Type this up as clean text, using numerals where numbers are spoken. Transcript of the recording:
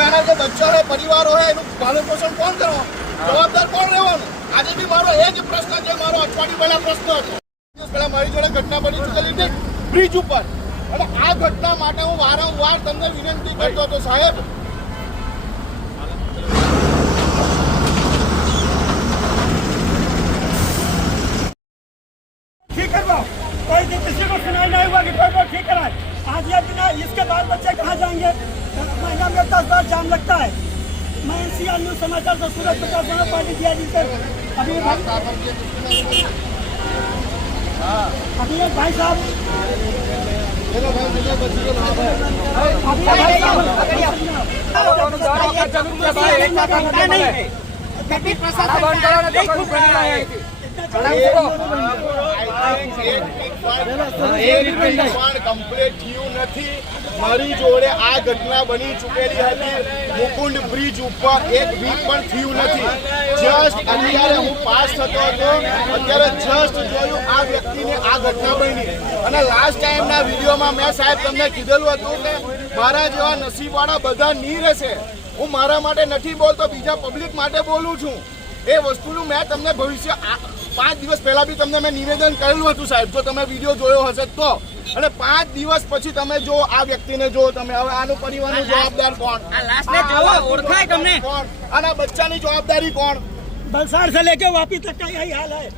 એના જે બચ્ચાઓ પરિવારો હોય એનું પાલન પોષણ કોણ કરવાનું? જવાબદાર કોણ રહેવાનું? આજે બી મારો એ જ પ્રશ્ન છે, મારો અઠવાડિયું પહેલા પ્રશ્ન હતો. પહેલા મારી જોડે ઘટના બની ચૂકેલી હતી બ્રિજ ઉપર, અને આ ઘટના માટે હું વારંવાર તમને વિનંતી કરતો હતો, સાહેબ ठीक करवाओ, कोई दिन किसी को सुनाई नहीं हुआ कि कोई ठीक कराए। आज ये बिना इसके बाद बच्चे कहाँ जाएंगे? महीना में 10 बार जाम लगता है। मैं एनसीआर न्यूज समाचार से सूरज प्रकाश दोनों पार्टी दिया जी सर। अभी ये भाई साहब કમ્પ્લીટ થયું નથી. મારી જોડે આ ઘટના બની ચૂકેલી હતી મુકુંદ બ્રિજ ઉપર, એક વીક પણ થયું નથી. જસ્ટ અત્યારે હું પાસ થતો હતો, અત્યારે જસ્ટ જોયું આ વ્યક્તિને આ ઘટના બની. અને લાસ્ટ ટાઈમના વિડીયોમાં મેં સાહેબ તમને કીધેલું હતું કે મારા જેવા નસીબવાળા બધા નહીં રહેશે. હું મારા માટે નથી બોલતો, બીજા પબ્લિક માટે બોલું છું. એ વસ્તુનું મેં તમને ભવિષ્ય 5 દિવસ પહેલા બી તમને મેં નિવેદન કરેલું હતું સાહેબ, જો તમે વિડીયો જોયો હશે તો. અને 5 દિવસ પછી તમે જો આ વ્યક્તિને જો તમે, હવે આનું પરિવારનું જવાબદાર કોણ? ઓળખાય તમને? કોણ? આના બચ્ચાની જવાબદારી કોણ? बलसाड़ से लेके वापी तक का यही हाल है।